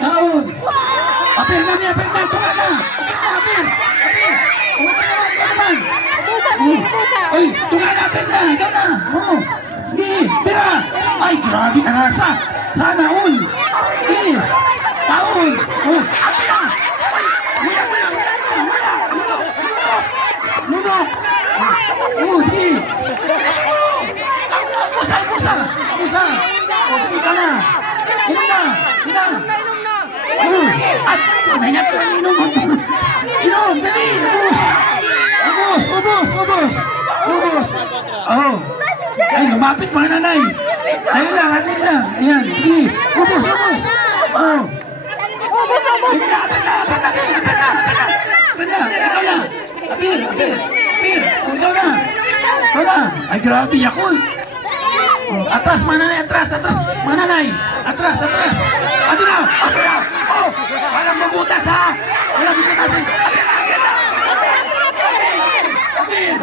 Down. Apir na niya, apir na. Tunga na. Apir. Tunga naman. Uy, tunga na, apir na. Ikaw na. Oo. Sige, pira. Ay, grabe ka rasa. Sana all. Sige. Taon. Oh, apir na. Wala. Lunok. Oh, sige. Pusa. Oh, sige ka na. Inom na. At tunay na ito ang inom. Inom, dali. Ubos. Oh. Ay, lumapit mga nanay. Dali lang. Ayan, sige. Ubos. Oh. Ubos. Ikaw na. Apir. Ikaw na. Ay, grabe, Yakul. Atras, mananay. Atras. Ado na. Oh, walang mabutas, ha. Apir.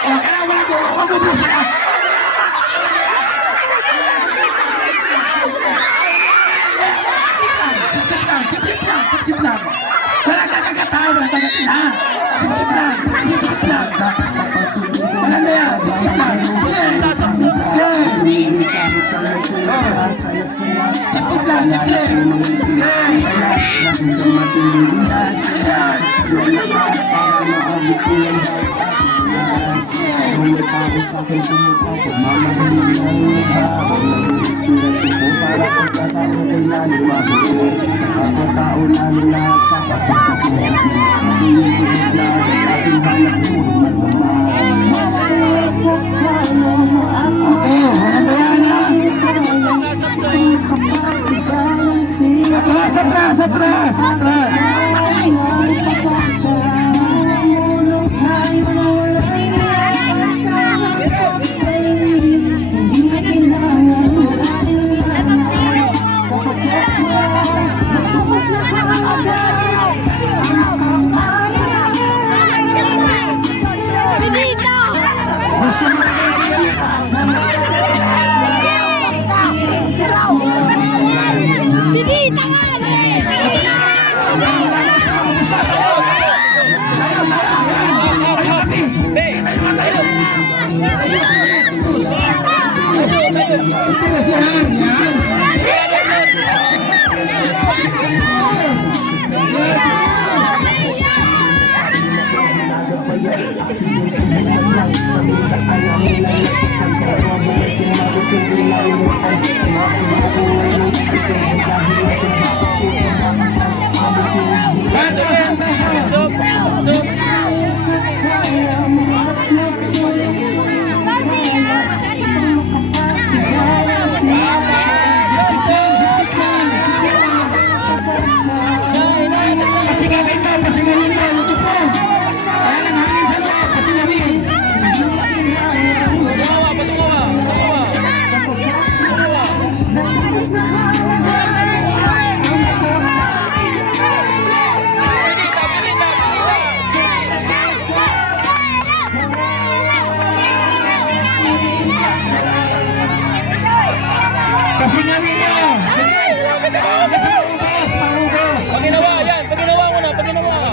Oh, kailangan walang mabutas, ha. Sip lang. Wala kagataw, ha. Sip lang. Wala na yan, sip lang. Sip lang. Atras.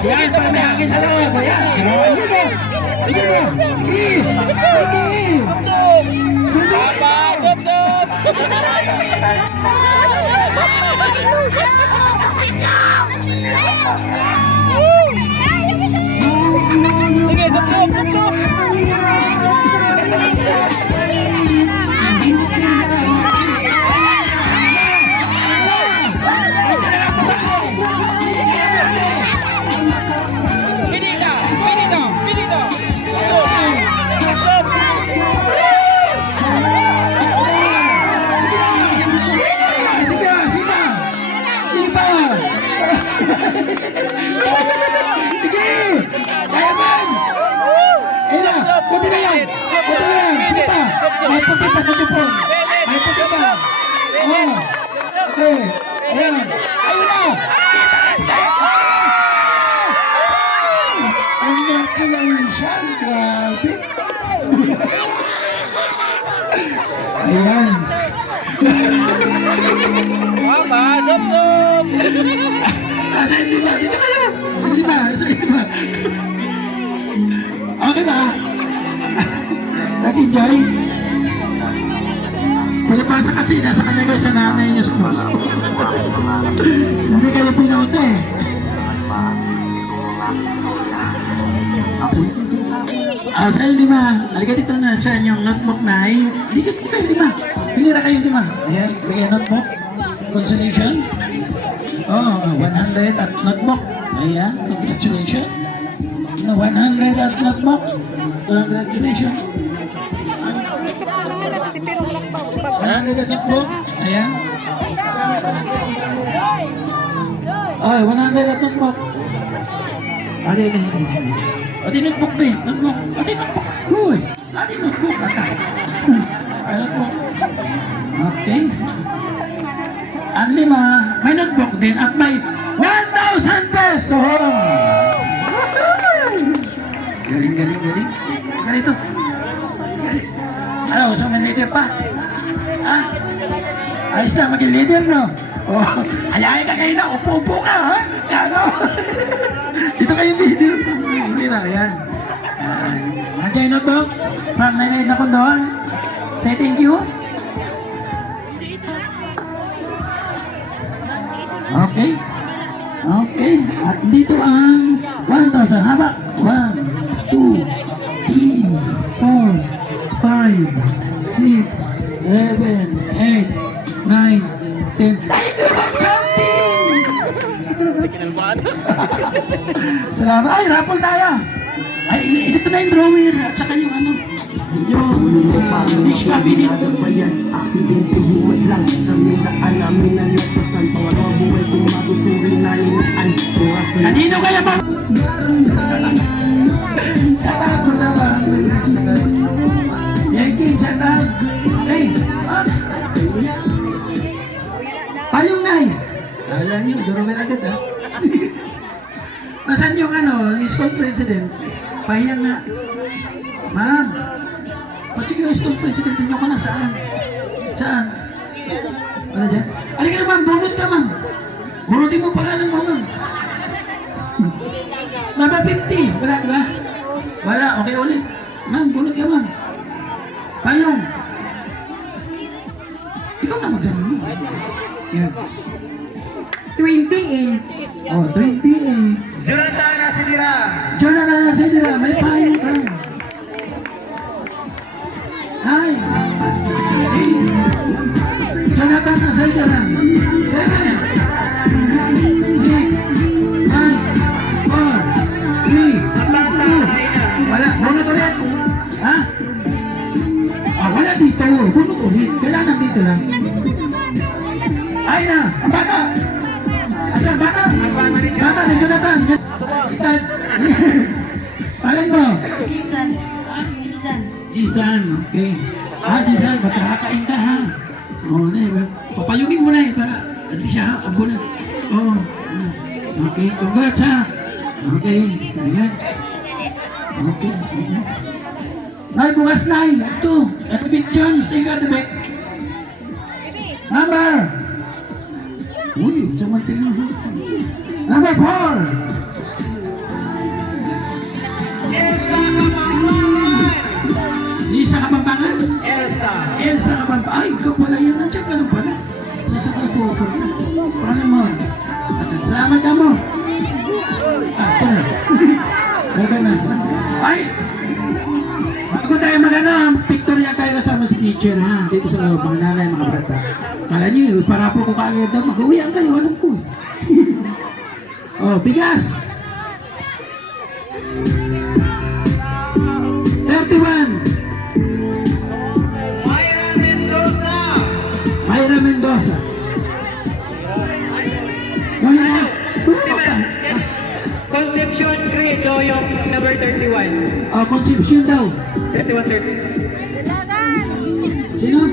Yan, panahagin sa loob. Yan. May puti pa sa Japon. May puti pa. Oh. Okay. Ayan. Ayun na. Congratulations. Grabe. Ayan. Nasa hindi ba? Dito kayo. Hindi ba? Nasa hindi ba? Okay ba? Nag-enjoy? Palipasa kasi nasa kanya kayo sa nanay niyo sa puso. Hindi kayo pinote eh. Sa Lima, halika dito na sa inyong notebook na ay, dikit kayo Lima. Pinira kayo Lima. Ayan, bigyan notebook. Consolation. Oh, 100 at notebook. Ayan, congratulations. 100 at notebook. Congratulations. 100 at notebook. Ayan. Oh, 100 at notebook. Adi. Adi notebook ba? Notebook. Adi notebook. Uy! Adi notebook. Adi notebook. Okay. Ang Lima, may notebook din at may 1,000 pesos! Galing. Ganito. Ano, gusto may leader pa? Ha? Ayos na, maging leader, no? Oh, ayayin ka kayo na, upo-upo ka, ha? Ano? Dito kayo leader. Hindi na, yan. Nandiyan yung notebook from Nanay na Kondo. Say thank you. Okay. Okay. At dito ang 1,000. Haba. 1, 2, 3, 4, 5, 6, 7, 8, 9, 10. Salamat. Ay, raffle tayo. Ay, ito na yung drawer. At saka yung ano. Yung dish cabinet. Aksidente hiwag lang sa mga alamin na nagpasan pangalawa buhay kung matuturing na linaan. Kanino kaya ba? Sarap ko na ba? Yakin, sarap. Hey, payong nai. Alam nyo, durumir agad ha. Nasaan yung ano, school president? Payang na. Ma'am, sige yung school president nyo ka na saan? Saan? Wala dyan? Halika na ma'am, bunot ka ma'am. Bunutin mo pangalan mo ma'am. Mama 50, wala ka ba? Wala, okay ulit. Ma'am, bunot ka ma'am. Payong. Ikaw na mag-jam mo. Yan. 28. Oh, 28. Jonathan Asidira. Jonathan Asidira, may payong ka. Hi. Jonathan Asidira. 7, 6, 5, 4, 3, 2. Wala, bunot ulit. Ha? Ah, wala dito. Bunot ulit. Kailangan dito lang. Ay na, ang bata. Ang bata. Bata ni Jonathan. Itan. Alin mo? Jisan. Jisan, okay. Jisan, magkakain ka ha. Oo, papayugin mo na para hindi siya abo na. Oo. Okay, congrats ha. Okay, ayan. Okay. Nay, bukas na. Ito, big chance. Stay ka the back. Number. Uy, samantin mo. Number 4. Lisa Kapampangan? Elsa Kapampangan. Ay, ikaw pala yan. Nandiyan ka lang pala. Nasa kayo po. Paano mo? Salamat ka mo. Ito na. Ito na. Ay! Bago tayo magana, pictorial tayo kasama si teacher ha. Dito sa mga nanay, mga bata. Kala nyo, para po ko kagad daw. Mag-uwian kayo, alam ko. Oh, bigas. 31. Mayra Mendoza. Concepcion Credo yung number 31. Oh, Concepcion daw. 3130. Sino?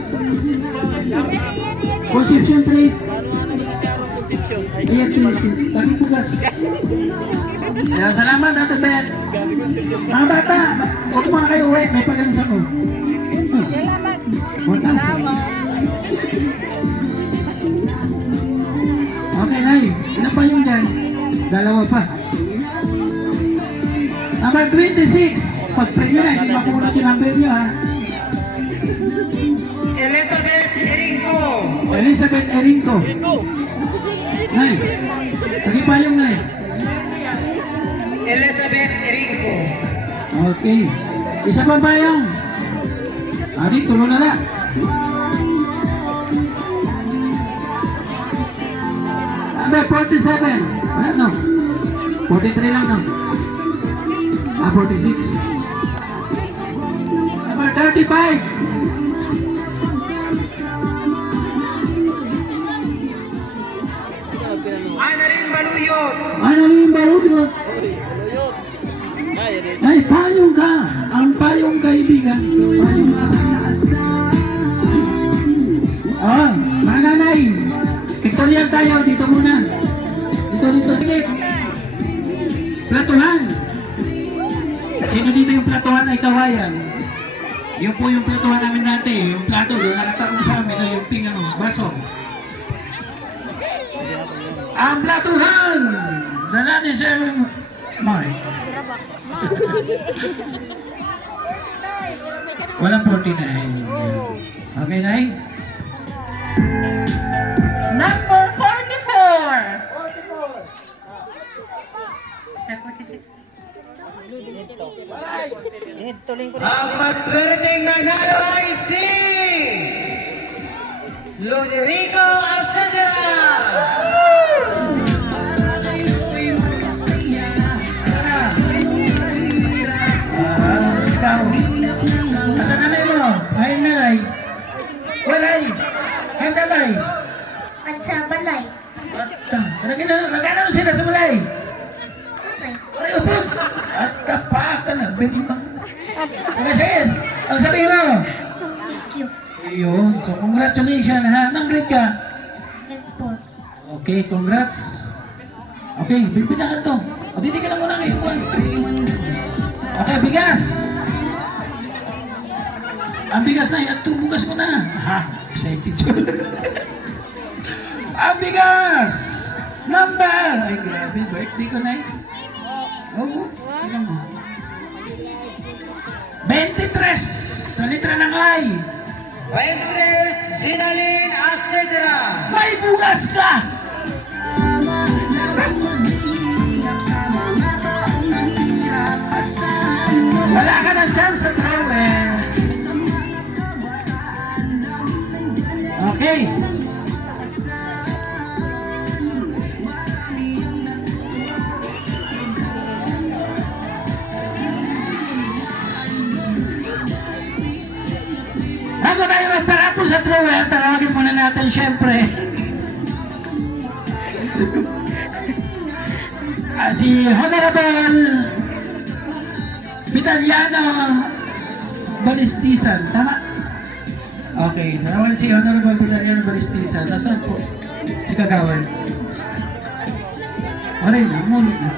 Concepcion Trade. Ayan, tagi pugas. Ayan, salamat, Ate Ben. Mga bata, huwag mo na kayo uwi. May pagansa ko. Salamat. Ilan pa yung dyan? Dalawa pa. Number 26. Pag-pray nyo na, hindi makunod yung number nyo ha. Elizabeth Erinco. Elizabeth Erinco. Nay, lagi pa yung nay. Elizabeth Erinco. Okay. Isa pa ba yung? Adi, tulo na na. Number 47. Wala no? 43 lang no? 46. Number 35. Annalyn Baluyot. Annalyn Baluyot. Ay, payong ka. Ang payong kaibigan. Payong ka. Oh, mga nanay. Pictorial tayo. Dito muna. Dito. Dito. Platuhan. Sino dito yung platuhan ay kawayan? Yung po yung platuhan namin natin. Yung plato doon nakatakong sa amin. Yung ting baso. Ang platuhan! Dala ni Sir Mark. Walang 49. Okay, Nay? Number 44. Ang mas swerteng nanalo ay si Luderico Asadera. Ikaw. Asa nanay mo? Ay, nanay. Walay. Ay, nanay. At sa balay. Nagkano sila sa balay? Ay, upot. At kapaka na. Ang sabihin mo? Ayun. So, congratulations ha. Anong grade ka? Airport. Okay, congrats. Okay, bibigyan ka to. O, dito ka na muna ngayon. Okay, bigas. Ang bigas na yan, bugas mo na. Ha, excited yun. Ang bigas! Number! Ay, grabe, birthday ko na eh. Oo, tingnan mo. 23 sa litra ng ay. 23, Zinalyn Asadera. May bugas ka! Wala ka ng chance sa travel. Okay. Bago tayo magparapos sa travel, tawagin muna natin syempre. Si Honorable Vitaliano Balistisan, tama? Okay, naman si Honorable Vitaliano Balistisan. Nasaan po? Si Kagawan. Aray na, mulit na.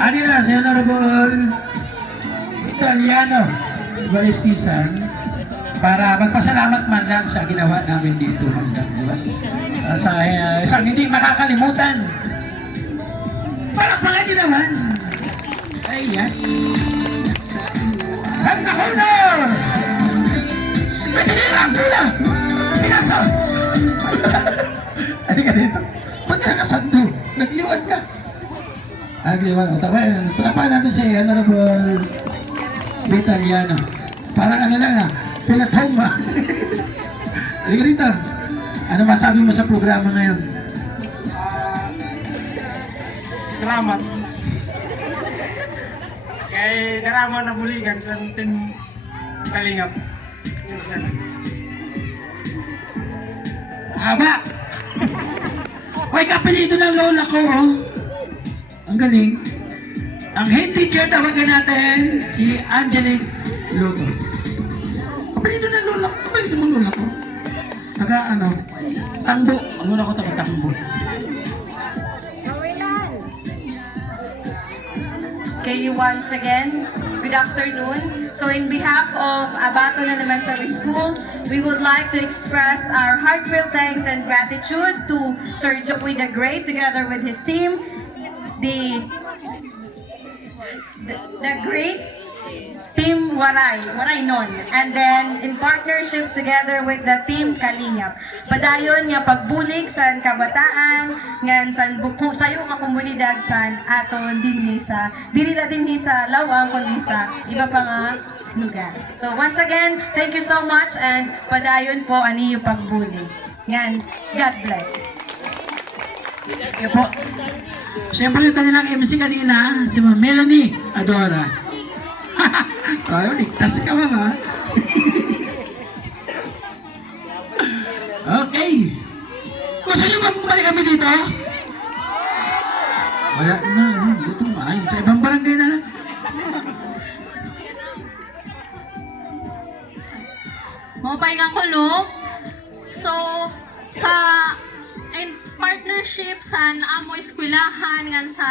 Ano na, si Honorable Vitaliano Balistisan para magpasalamat man lang sa ginawa namin dito. Diba? Sa isang hindi makakalimutan. Palakpakan din naman. Ayan. Ang na-honor! Pinirang pula! Pinasa! Ano ka dito? Pag nakasando, nagliwan ka. Nagliwan. Tapahan natin si Honorable Vitaliano. Parang ano lang na, sila Toma. Halika rito. Ano masabi mo sa programa ngayon? Salamat. Kay Darama na buligan sa Team Kalingap. Haba! May kapilito ng lola ko, oh. Ang galing. Ang head teacher tawagan natin, si Angelique Luto. Kapilito ng lola ko, kapilito ng lola ko. Taga ano, Tangbo. Ang lola ko taga Tangbo. Okay, once again, good afternoon. So in behalf of Abaton Elementary School, we would like to express our heartfelt thanks and gratitude to Sir Joey the Great together with his team, the great Team Waray Non, and then in partnership together with the Team Kalingap. Padayon nga pagbulig sa kabataan, ngan sayo nga komunidad sa aton dinhi sa dinila dinhi sa Lawang kundi sa iba pa nga lugar. So once again, thank you so much and padayon po ani yung pagbulig. Ngan, God bless. Thank you po. Siyempre yung kanilang MC kanina, si Ma'am Melanie Adora. Ayaw, ligtas ka mama. Okay. Gusto nyo ba bumalik kami dito? Wala na, dito ay sa ibang barangay na lang. Mopay nga kulog. So, sa in partnership sa amo eskwelahan nga sa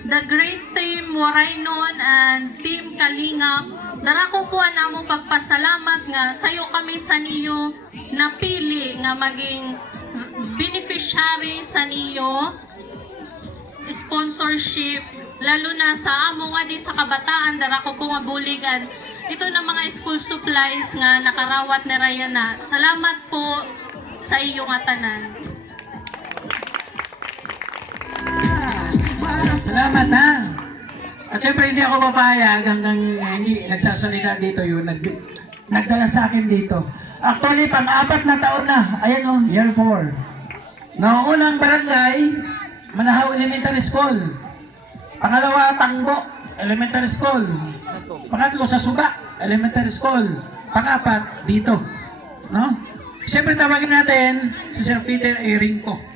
The Great Team Waray Non and Team Kalingap, darako po namo pagpasalamat nga sayo kami sa niyo napili nga maging beneficiary sa niyo sponsorship, lalo na sa amo nga di sa kabataan, darako po nga buligan ito na mga school supplies nga nakarawat ni Rayana. Salamat po sa iyo nga tanan. Salamat ha. At syempre hindi ako papayag hanggang hindi nagsasalita dito yun. Nagdala sa akin dito. Actually, pang-apat na taon na. Ayan o, year 4. Noong barangay, Manahaw Elementary School. Pangalawa, Tangbo Elementary School. Pangatlo, sa Suba Elementary School. Pang-apat, dito. No? Syempre tawagin natin si Sir Peter A. Rinco.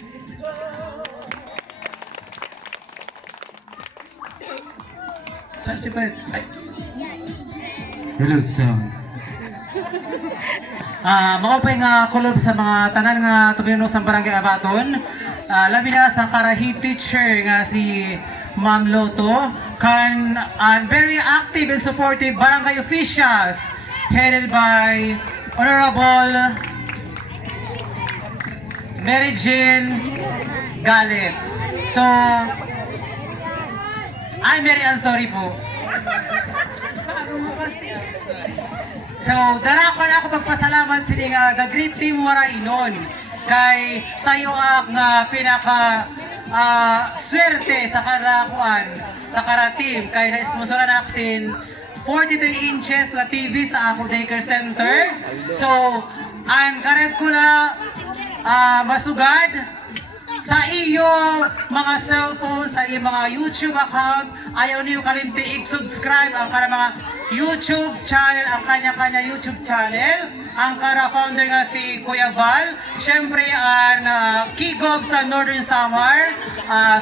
Hello, sir. Makapay nga kulob sa mga tanan nga tubino sa barangay Abaton. Labi na sa karahit teacher nga si Ma'am Loto kan very active and supportive barangay officials headed by Honorable Mary Jane Galit. So, I'm sorry po. So, dara ko na ako magpasalamat sa The Great Team Waray Non kay sayo nga pinaka swerte sa karakuan sa karateam kay na-sponsoran aksin 43 inches na TV sa ako daycare center. So, ang kareb ko na masugad sa iyo mga cellphone, sa iyo mga YouTube account, ayaw niyo kalimti i-subscribe ang kara mga YouTube channel, ang kanya-kanya YouTube channel. Ang kara founder nga si Kuya Val, syempre ang Kigog sa Northern Samar,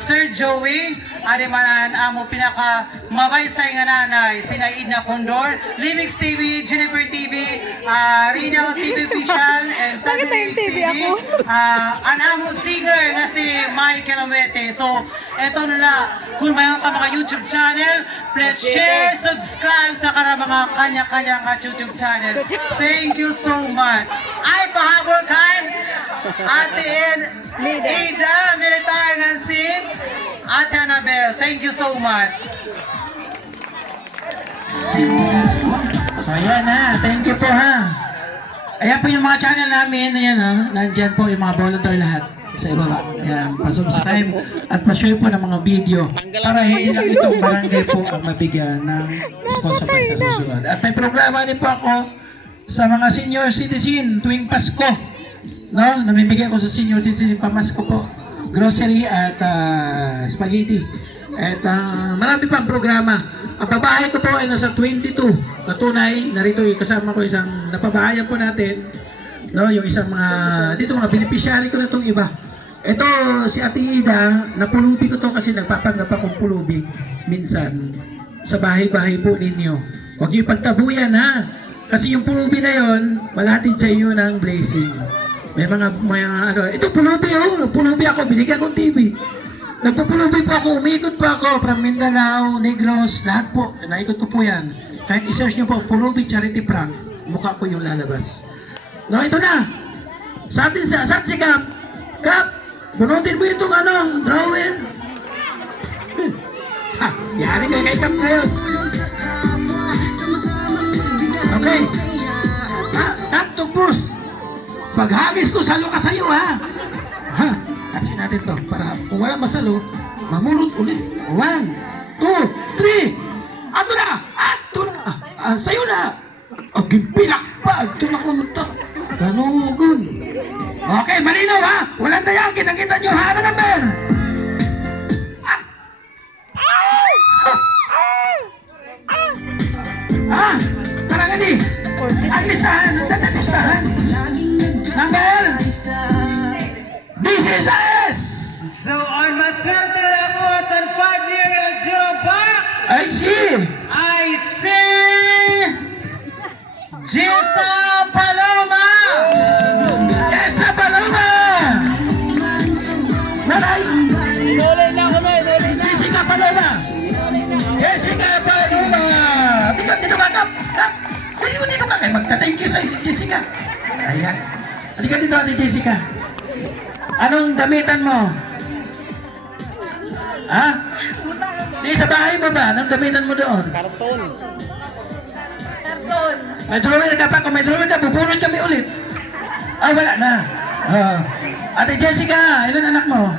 Sir Joey, adimanan amo pinaka mabaysay nga nanay, sina Idna Condor, Limix TV, Juniper TV, Rina TV Official, and Saturday TV. Ang amo singer nga si Michael Amete. So, eto nila, kung mayroon ka mga YouTube channel, please share, subscribe sa kara mga kanya-kanya nga YouTube channel. Thank you so much. Ay, pahabol kan Ate Ida, Militar Nansin, Ate Annabel. Thank you so much. So, ayan ha. Thank you po ha. Ayan po yung mga channel namin. Ayan ha. Nandyan po yung mga volunteer lahat sa ibaba. Ayan. Pa-subscribe at pa-share po ng mga video para hilang itong barangay po ang mabigyan ng sponsor pa sa susunod. At may programa din po ako sa mga senior citizen tuwing Pasko. No? Namimigay ko sa senior citizen pamasko po. Grocery at spaghetti. At marami pang programa. Ang pabahay ko po ay nasa 22. Katunay, narito kasama ko isang napabahayan po natin. No, yung isang mga, dito mga beneficiary ko na itong iba. Ito, si Ate Ida, napulubi ko to kasi nagpapanggap akong pulubi minsan sa bahay-bahay po ninyo. Huwag niyo pagtabuyan ha. Kasi yung pulubi na yon, malatid sa iyo ng blessing. May mga ano, ito pulubi oh, pulubi ako, binigyan kong TV. Nagpupulubi po ako, umikot po ako from Mindanao, Negros, lahat po, naikot ko po yan. Kahit i-search nyo po, Pulubi Charity Prank, mukha ko yung lalabas. No, ito na. Sabi sa si Kap. Kap, bunutin mo itong drawer. Ha, yari kayo kay Kap ngayon. Okay. Kap, tugpos. Paghagis ko, salo ka sa'yo, ha? Ha, tatsin natin to. Para kung wala masalo, mamulot ulit. 1, 2, 3. Ato na! Ato na! Sa'yo na! Gimpinak pa! Ito na kumunta. Ganugon. Okay, malinaw, ha? Walang dayang. Kita-kita nyo, ha? Ano number? Tara nga di. Ang listahan. Ang listahan. Number? This is S. So, on maswerte na ako sa 5-year Juro Box, I see. I see Jessa Paloma! Jessa Paloma. Naray. Jessica Paloma. Jessica Paloma. Dito ka, Kap. Kap. Dito ka. Magta-thank you sa Jessica. Ayan. Halika dito, Ate Jessica. Anong damitan mo? Ha? Di sa bahay mo ba? Anong damitan mo doon? Karton. May drawer ka pa. Kung may drawer ka, bubunod kami ulit. Wala na. Ate Jessica, ilan anak mo?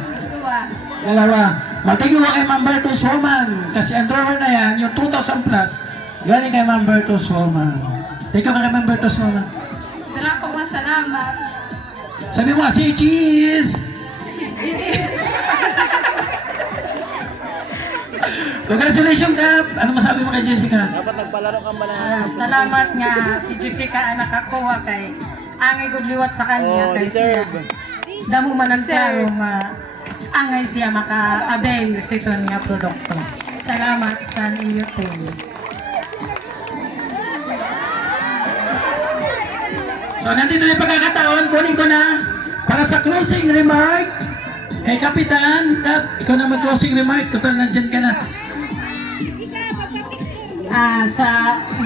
Dalawa. Magtiguwa kay Ma'am Bertus Woman. Kasi ang drawer na yan, yung 2,000 plus, galing kay Ma'am Bertus Woman. Thank you kay Ma'am Bertus Woman. Maraming salamat. Sabi mo, si cheese! Congratulations, Kap! Ano masabi mo kay Jessica? Salamat nga si Jessica anak ako kay angay gud liwat sa kanya kay siya. Damo man ang klaro angay siya maka-avail sa ito niya produkto. Salamat sa iyo team. So, nandito na yung pagkakataon, kunin ko na para sa closing remark kay Kapitan. Kap, ikaw na mag-closing remark. Total, nandyan ka na. Sa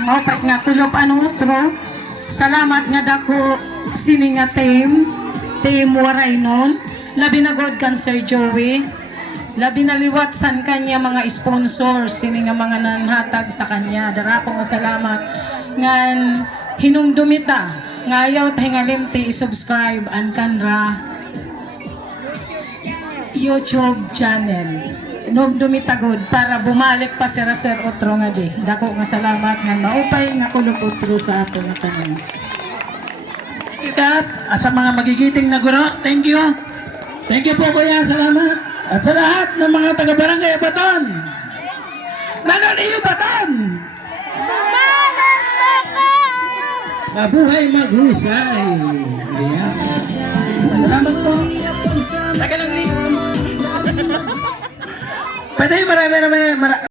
maupay nga kulop utro, salamat nga dako sini nga team Waraynon. Labi na God kan Sir Joey. Labi na liwat san kanya mga sponsors, sini nga mga nanhatag sa kanya. Darako nga salamat ngan hinumdumita ngayaw tingalim ti subscribe an kanra YouTube channel. Numdumitagod para bumalik pa si Sir Otro nga di. Dako nga salamat nga maupay nga kulog utro sa ato nga tanan. Kap, sa mga magigiting na guro, thank you. Thank you po, Kuya. Salamat. At sa lahat ng mga taga-barangay Baton. Nanoniyo Baton! Mabuhay maghusay. Ayan. Salamat po. Taga ng liyo. Pwede marami